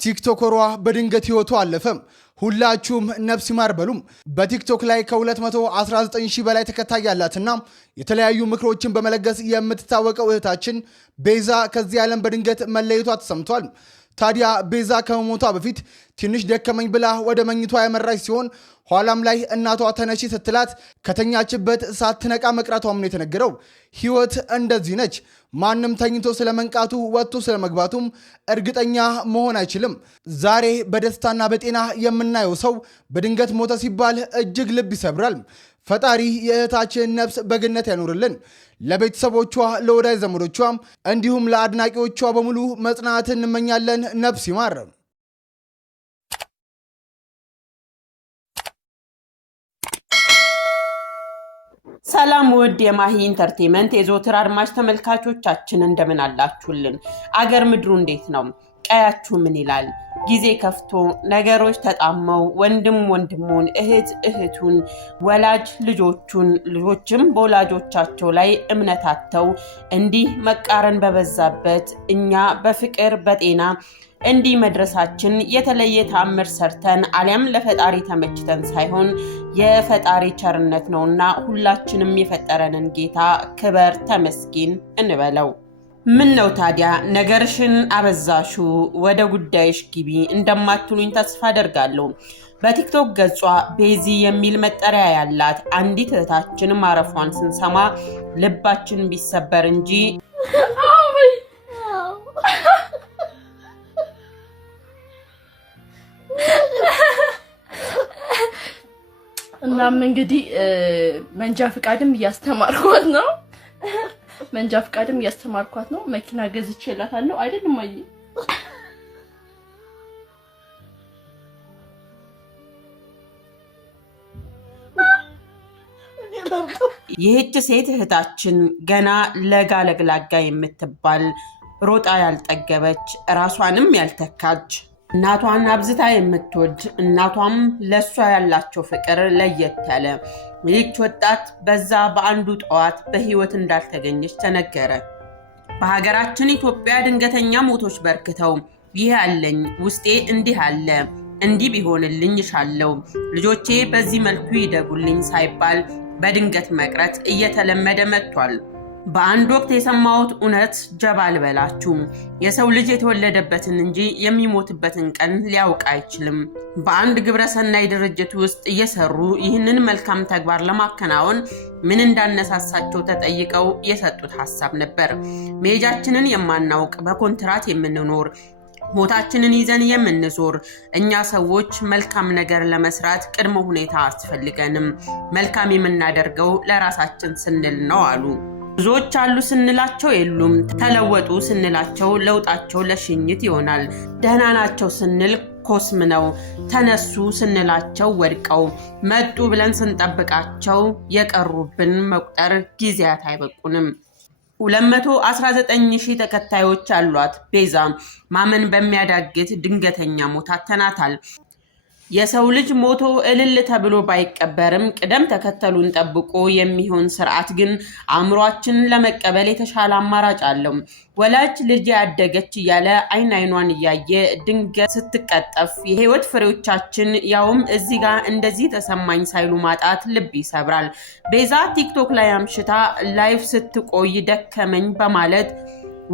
ቲክቶከሯ በድንገት ህይወቱ አለፈ። ሁላችሁም ነፍስ ይማር በሉም። በቲክቶክ ላይ ከ219,000 በላይ ተከታይ ያላትና የተለያዩ ምክሮችን በመለገስ የምትታወቀው እህታችን ቤዛ ከዚህ ዓለም በድንገት መለየቷ ተሰምቷል። ታዲያ ቤዛ ከመሞቷ በፊት ትንሽ ደከመኝ ብላ ወደ መኝቷ ያመራች ሲሆን ኋላም ላይ እናቷ ተነሺ ስትላት ከተኛችበት ሳትነቃ መቅረቷም ነው የተነገረው። ህይወት እንደዚህ ነች። ማንም ተኝቶ ስለመንቃቱ ወጥቶ ስለመግባቱም እርግጠኛ መሆን አይችልም። ዛሬ በደስታና በጤና የምናየው ሰው በድንገት ሞተ ሲባል እጅግ ልብ ይሰብራል። ፈጣሪ የእህታችን ነፍስ በገነት ያኖርልን። ለቤተሰቦቿ፣ ለወዳጅ ዘመዶቿ እንዲሁም ለአድናቂዎቿ በሙሉ መጽናናትን እንመኛለን። ነፍስ ይማር። ሰላም ውድ የማሂ ኢንተርቴይንመንት የዘወትር አድማጭ ተመልካቾቻችን እንደምን አላችሁልን? አገር ምድሩ እንዴት ነው? ቀያችሁ ምን ይላል? ጊዜ ከፍቶ ነገሮች ተጣመው ወንድም ወንድሙን፣ እህት እህቱን፣ ወላጅ ልጆቹን፣ ልጆችም በወላጆቻቸው ላይ እምነት አጥተው እንዲህ መቃረን በበዛበት እኛ በፍቅር በጤና እንዲህ መድረሳችን የተለየ ተአምር ሰርተን አሊያም ለፈጣሪ ተመችተን ሳይሆን የፈጣሪ ቸርነት ነውና ሁላችንም የፈጠረንን ጌታ ክበር ተመስገን እንበለው። ምን ነው ታዲያ ነገርሽን አበዛሹ፣ ወደ ጉዳይሽ ግቢ እንደማትሉኝ ተስፋ አደርጋለሁ። በቲክቶክ ገጿ ቤዚ የሚል መጠሪያ ያላት አንዲት እህታችን ማረፏን ስንሰማ ልባችን ቢሰበር እንጂ እናም እንግዲህ መንጃ ፍቃድም እያስተማርኳት ነው። መኪና ገዝቼላታለሁ አይደለም ማይ? ይህች ሴት እህታችን ገና ለጋ ለግላጋ የምትባል ሮጣ ያልጠገበች ራሷንም ያልተካች እናቷን አብዝታ የምትወድ እናቷም ለሷ ያላቸው ፍቅር ለየት ያለ ይህች ወጣት በዛ በአንዱ ጠዋት በህይወት እንዳልተገኘች ተነገረ። በሀገራችን ኢትዮጵያ ድንገተኛ ሞቶች በርክተው ይህ አለኝ ውስጤ እንዲህ አለ እንዲህ ቢሆንልኝ እሻለሁ ልጆቼ በዚህ መልኩ ይደጉልኝ ሳይባል በድንገት መቅረት እየተለመደ መጥቷል። በአንድ ወቅት የሰማሁት እውነት ጀባ ልበላችሁ፣ የሰው ልጅ የተወለደበትን እንጂ የሚሞትበትን ቀን ሊያውቅ አይችልም። በአንድ ግብረሰናይ ድርጅት ውስጥ እየሰሩ ይህንን መልካም ተግባር ለማከናወን ምን እንዳነሳሳቸው ተጠይቀው የሰጡት ሐሳብ ነበር። መሄጃችንን የማናውቅ በኮንትራት የምንኖር ሞታችንን ይዘን የምንዞር እኛ ሰዎች መልካም ነገር ለመስራት ቅድመ ሁኔታ አስፈልገንም። መልካም የምናደርገው ለራሳችን ስንል ነው አሉ። ብዙዎች አሉ ስንላቸው የሉም፣ ተለወጡ ስንላቸው ለውጣቸው ለሽኝት ይሆናል። ደህና ናቸው ስንል ኮስም ነው፣ ተነሱ ስንላቸው ወድቀው፣ መጡ ብለን ስንጠብቃቸው የቀሩብን መቁጠር ጊዜያት አይበቁንም። 219,000 ተከታዮች አሏት ቤዛ ማመን በሚያዳግት ድንገተኛ ሞት አተናታል። የሰው ልጅ ሞቶ እልል ተብሎ ባይቀበርም ቅደም ተከተሉን ጠብቆ የሚሆን ስርዓት ግን አእምሯችን ለመቀበል የተሻለ አማራጭ አለው። ወላጅ ልጅ ያደገች እያለ አይኗን እያየ ድንገት ስትቀጠፍ የህይወት ፍሬዎቻችን ያውም እዚህ ጋር እንደዚህ ተሰማኝ ሳይሉ ማጣት ልብ ይሰብራል። ቤዛ ቲክቶክ ላይ አምሽታ ላይፍ ስትቆይ ደከመኝ በማለት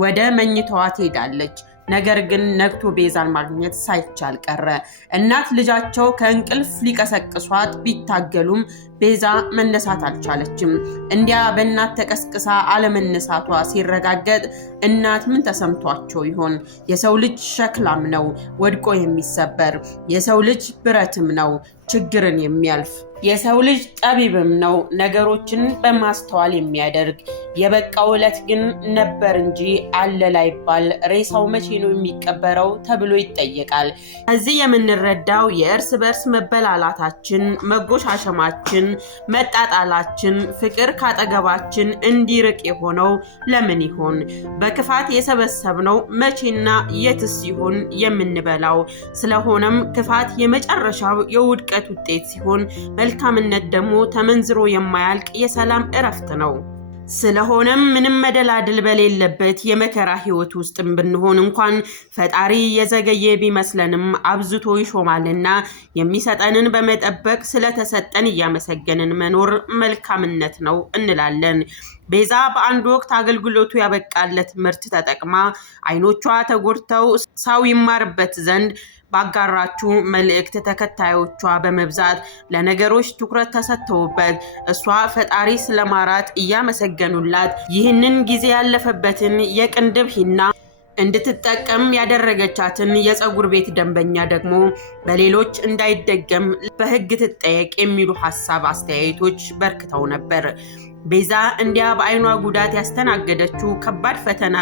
ወደ መኝታዋ ትሄዳለች። ነገር ግን ነግቶ ቤዛን ማግኘት ሳይቻል ቀረ። እናት ልጃቸው ከእንቅልፍ ሊቀሰቅሷት ቢታገሉም ቤዛ መነሳት አልቻለችም። እንዲያ በእናት ተቀስቅሳ አለመነሳቷ ሲረጋገጥ እናት ምን ተሰምቷቸው ይሆን? የሰው ልጅ ሸክላም ነው ወድቆ የሚሰበር፣ የሰው ልጅ ብረትም ነው ችግርን የሚያልፍ፣ የሰው ልጅ ጠቢብም ነው ነገሮችን በማስተዋል የሚያደርግ። የበቃው ዕለት ግን ነበር እንጂ አለ ላይባል ሬሳው መቼ ነው የሚቀበረው ተብሎ ይጠየቃል። እዚህ የምንረዳው የእርስ በርስ መበላላታችን፣ መጎሻሸማችን፣ መጣጣላችን፣ ፍቅር ካጠገባችን እንዲርቅ የሆነው ለምን ይሆን? በክፋት የሰበሰብነው መቼና የትስ ይሆን የምንበላው? ስለሆነም ክፋት የመጨረሻው የውድቀት ውጤት ሲሆን መልካምነት ደግሞ ተመንዝሮ የማያልቅ የሰላም እረፍት ነው። ስለሆነም ምንም መደላድል በሌለበት የመከራ ህይወት ውስጥ ብንሆን እንኳን ፈጣሪ የዘገየ ቢመስለንም አብዝቶ ይሾማልና የሚሰጠንን በመጠበቅ ስለተሰጠን እያመሰገንን መኖር መልካምነት ነው እንላለን። ቤዛ በአንድ ወቅት አገልግሎቱ ያበቃለት ምርት ተጠቅማ አይኖቿ ተጎድተው ሰው ይማርበት ዘንድ ባጋራችሁ መልእክት ተከታዮቿ በመብዛት ለነገሮች ትኩረት ተሰጥተውበት እሷ ፈጣሪ ስለማራት እያመሰገኑላት ይህንን ጊዜ ያለፈበትን የቅንድብ ሂና እንድትጠቀም ያደረገቻትን የፀጉር ቤት ደንበኛ ደግሞ በሌሎች እንዳይደገም በህግ ትጠየቅ የሚሉ ሐሳብ አስተያየቶች በርክተው ነበር። ቤዛ እንዲያ በአይኗ ጉዳት ያስተናገደችው ከባድ ፈተና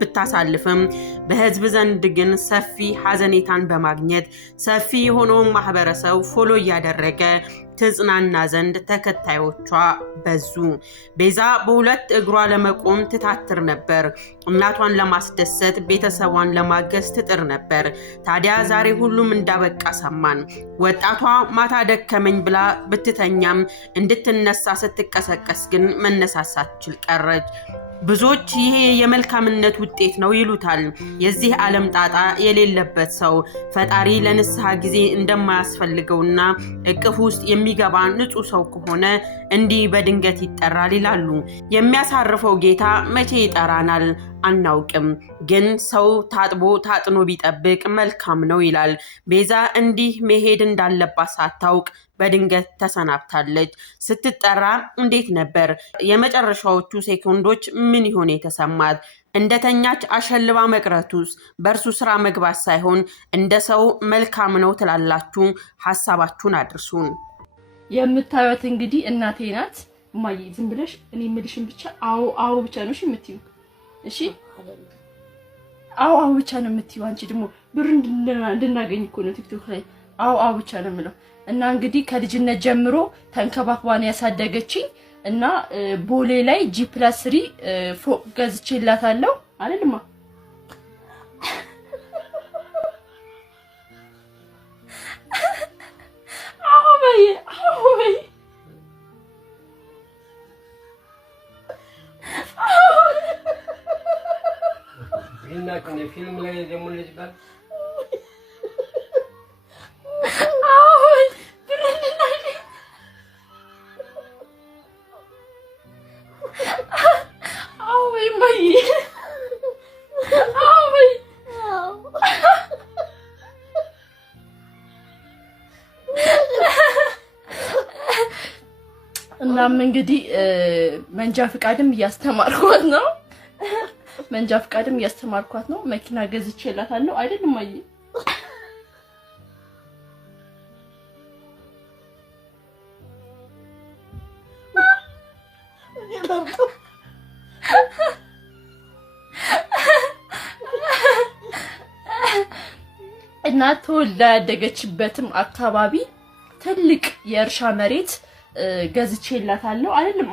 ብታሳልፍም በህዝብ ዘንድ ግን ሰፊ ሐዘኔታን በማግኘት ሰፊ የሆነውን ማህበረሰብ ፎሎ እያደረገ ትጽናና ዘንድ ተከታዮቿ በዙ። ቤዛ በሁለት እግሯ ለመቆም ትታትር ነበር። እናቷን ለማስደሰት ቤተሰቧን ለማገዝ ትጥር ነበር። ታዲያ ዛሬ ሁሉም እንዳበቃ ሰማን። ወጣቷ ማታ ደከመኝ ብላ ብትተኛም እንድትነሳ ስትቀሰቀስ ግን መነሳሳት ችል ቀረች። ብዙዎች ይሄ የመልካምነት ውጤት ነው ይሉታል። የዚህ ዓለም ጣጣ የሌለበት ሰው ፈጣሪ ለንስሐ ጊዜ እንደማያስፈልገውና እቅፍ ውስጥ የሚገባ ንጹህ ሰው ከሆነ እንዲህ በድንገት ይጠራል ይላሉ። የሚያሳርፈው ጌታ መቼ ይጠራናል አናውቅም፣ ግን ሰው ታጥቦ ታጥኖ ቢጠብቅ መልካም ነው ይላል። ቤዛ እንዲህ መሄድ እንዳለባት ሳታውቅ በድንገት ተሰናብታለች። ስትጠራ እንዴት ነበር? የመጨረሻዎቹ ሴኮንዶች ምን ይሆን የተሰማት? እንደተኛች አሸልባ መቅረቱስ በእርሱ ስራ መግባት ሳይሆን እንደ ሰው መልካም ነው ትላላችሁ? ሐሳባችሁን አድርሱን። የምታዩት እንግዲህ እናቴ ናት። እማዬ ዝም ብለሽ እኔ የምልሽን ብቻ አዎ አዎ ብቻ ነው እሺ የምትይው? እሺ አዎ አዎ ብቻ ነው የምትይው። አንቺ ደግሞ ብር እንድናገኝ እኮ ነው ቲክቶክ ላይ አዎ አዎ ብቻ ነው የምለው። እና እንግዲህ ከልጅነት ጀምሮ ተንከባክባን ያሳደገችኝ እና ቦሌ ላይ G+3 ፎቅ ገዝቼላታለሁ አይደልማ? Con el film le llamó el Lisbeth. እናም እንግዲህ መንጃ ፍቃድም እያስተማርኳት ነው። መንጃ ፍቃድም እያስተማርኳት ነው። መኪና ገዝቼላታለሁ አይደልም አይ እና ተወልዳ ያደገችበትም አካባቢ ትልቅ የእርሻ መሬት ገዝቼላታለሁ አይደልም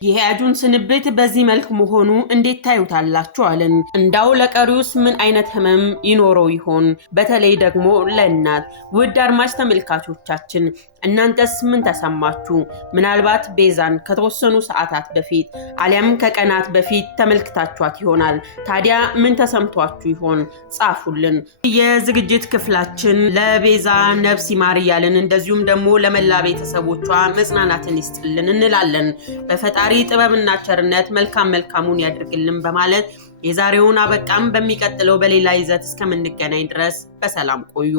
የያጁን ስንብት በዚህ መልክ መሆኑ እንዴት ታዩታላችሁ አለን። እንዳው ለቀሪውስ ምን አይነት ህመም ይኖረው ይሆን? በተለይ ደግሞ ለእናት። ውድ አድማጭ ተመልካቾቻችን እናንተስ ምን ተሰማችሁ? ምናልባት ቤዛን ከተወሰኑ ሰዓታት በፊት አሊያም ከቀናት በፊት ተመልክታችኋት ይሆናል። ታዲያ ምን ተሰምቷችሁ ይሆን? ጻፉልን። የዝግጅት ክፍላችን ለቤዛ ነፍስ ይማር እያልን እንደዚሁም ደግሞ ለመላ ቤተሰቦቿ መጽናናትን ይስጥልን እንላለን። በፈጣሪ ጥበብና ቸርነት መልካሙን ያድርግልን በማለት የዛሬውን አበቃም። በሚቀጥለው በሌላ ይዘት እስከምንገናኝ ድረስ በሰላም ቆዩ።